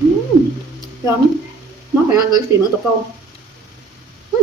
อืมร้อนน้อง phải ăn với xì mỡ tổ công ừ.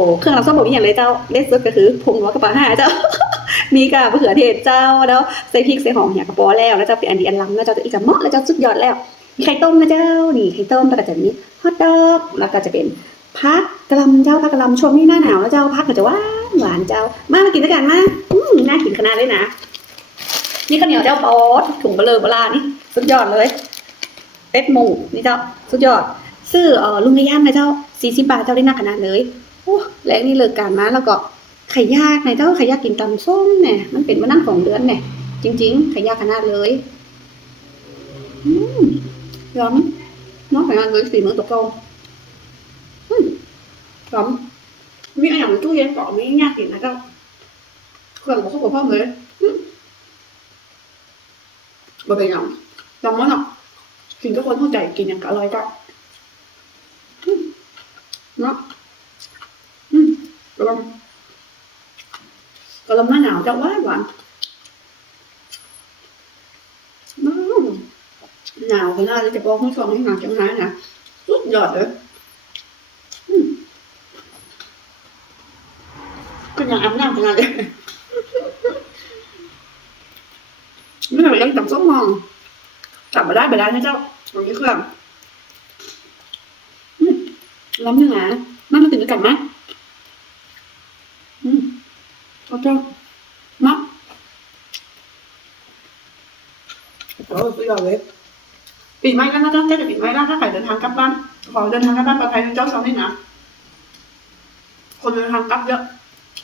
โอ้เครื่องรับส้มผมอย่างเลยเจ้าเล็กสุดก็คือผงหัวกระป๋าห้าเจ้า มีกับมะเขือเทศเจ้าแล้วใส่พริกใส่หอมอย่างกระป๋อแล้วแล้วเจ้าเป็นอันดีอันล้ำแล้วเจ้าจะอีกจะเหมาะแล้วเจ้าสุดยอดแล้วมีไข่ต้มนะเจ้านี่ไข่ต้มแล้วก็จะมีฮอทดอกแล้วก็จะเป็นพักกะลำเจ้าพักกะลำช่วงนี้หน้าหนาวแล้วเจ้าพักก็จะหวานหวานเจ้า มามากินด้วยกันมาอืมน่ากินขนาดเลยนะนี่ข้าวเหนียวเจ้าป๊อดถุงเบลอเบลานี่สุดยอดเลยเป็ดหมูนี่เจ้าสุดยอดซื้อเอ่อลุงกระย่างนะเจ้าสี่สิบบาทเจ้าได้หนักขนาดเลย แรงนี่เลิกการมาแล้วก็ไข่ยากในเจ้าไข่ยากกินตำส้มเนี่ยมันเป็นมานั่งของเดือนเนี่ยจริง ๆ ไข่ยากขนาดเลยอืมร้อนน้องไข่ยากเลยสีมือตกเกาอืมร้อนมีอะไรอย่างตู้เย็นเกาะมียากกินนะเจ้าเครื่องของข้าวกับพ่อเลยมบ่เป็นหยังจำมันอะกินก็คนเข้าใจกินอย่างอร่อยก็เนาะ กลำกลำหน้าหนาวจะหวานหวานอืมหนาวขนาดนี้จะบอกคุณผู้ชมให้หนาวจังไรนะสุดยอดเลยก็ยังอาบน้ำขนาดนี้ไม่ต้องไปยังจับส้มมองจับมาได้ไปได้นะเจ้าตรงนี้เครื่องล้ำเนื้อหามามาตื่นกันไหม เอาเจ้ามาโอ้สุดยอดเลยปิดไม้แล้วนะเจ้าเจ้าจะปิดไม้แล้วถ้าใครเดินทางกลับบ้านขอเดินทางกลับบ้านปลอดภัยนะเจ้าสองนี่นะคนเดินทางกลับเยอะ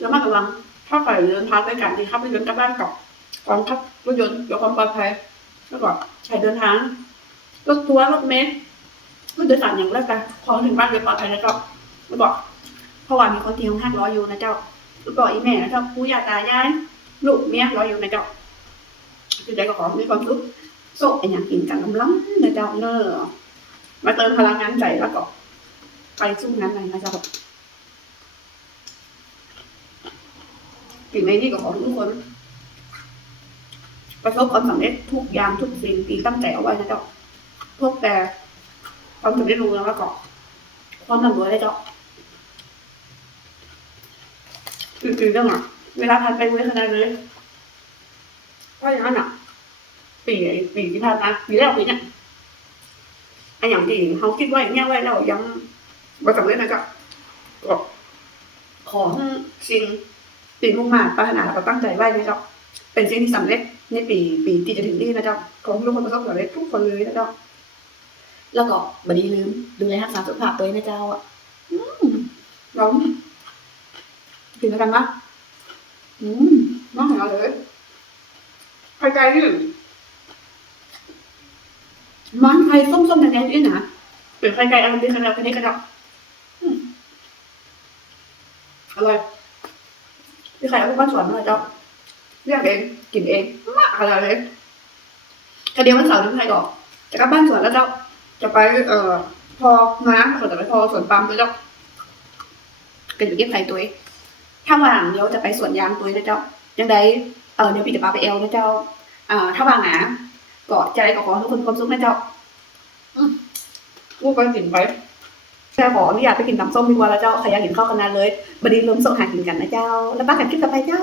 แล้วมาระวัง ถ้าใครเดินทางด้วยกันที่ขับรถยนต์กลับบ้านก่อนก่อนขับรถยนต์เดี๋ยวความปลอดภัยแล้วก็ใครเดินทางรถทัวร์รถเมล์ก็โดยสารอย่างแรกกันพอถึงบ้านโดยปลอดภัยนะเจ้าแล้วบอกเพราะว่ามีคนที่ห้องหักรออยู่นะเจ้า แล้วบอกอีแม่นะเจ้าผู้ยาตายายลูกเมียรออยู่ในเจ้าคือใจก็ขอมีความสุขโซ่ไอ้ย่างกินกันล้ำล้ำนะเจ้าเนอะมาเติมพลังงานใจแล้วก็ไปสู้งานไหนนะเจ้าสิ่งในนี้ก็ขอทุกคน ประสบความสำเร็จทุกอย่างทุกสิ่งที่ตั้งใจเอาไว้นะเจ้าพวกแต่ความสำเร็จรู้แล้วก็ความร่ำรวยได้เจ้า คือคือเรื่องอะเวลาผ่านไปเว้ยขนาดเลยเพราะอย่างนั้นอะปีปีที่ผ่านมาปีแล้วปีเนี้ยไอ้อย่างที่เขาคิดไว้เนี่ยไว้เรายังประสบเร็จนะก็ก็ขอให้สิ่งสิ่งมุ่งมั่นปรารถนาเราตั้งใจไว้นะเจ้าเป็นสิ่งที่สำเร็จในปีปีที่จะถึงนี้นะเจ้าขอให้ทุกคนประสบความสำเร็จทุกคนเลยนะเจ้าแล้วก็บดีลืมดูแลรักษาสุขภาพตัวเองนะเจ้าอะร้อง กินด้วกันปะอืมน้องเหรอเลยไข่ไก่นี่มันไข่ส้มๆแดงๆนี่นะเป็นไข่ไก่อารมณ์ดีขนาดนี้กันาะอืมอร่อยพี่ไข่เอาไปบ้านสวนมาเจ้าเรียกเองกินเองมากอะไรเลยกระเดียววันเสาร์ที่ไทยก่อนจะกลับบ้านสวนแล้วเจ้า จะไป เอ่อ พอน้ำเขาจะไปพอสวนปาล์มด้วเจ้าก็อยู่เก็บไข่ตัวเอง ถ้าว่างเดี๋ยวจะไปสวนยางตัวเองนะเจ้ายังไงเออเดี๋ยวพี่จะพาไปเอลนะเจ้าอ่าถ้าว่างหนาก็จะได้ก็ขอให้ทุกคนความสุขนะเจ้าอืมพูดไปกินไปแค่ขออนุญาตไปกินตำส้มดีกว่าแล้วเจ้าใครอยากกินข้าวกันนานเลยบัดนี้รวมส่งหากินกันนะเจ้า แล้วป้ากันคลิปต่อไปเจ้า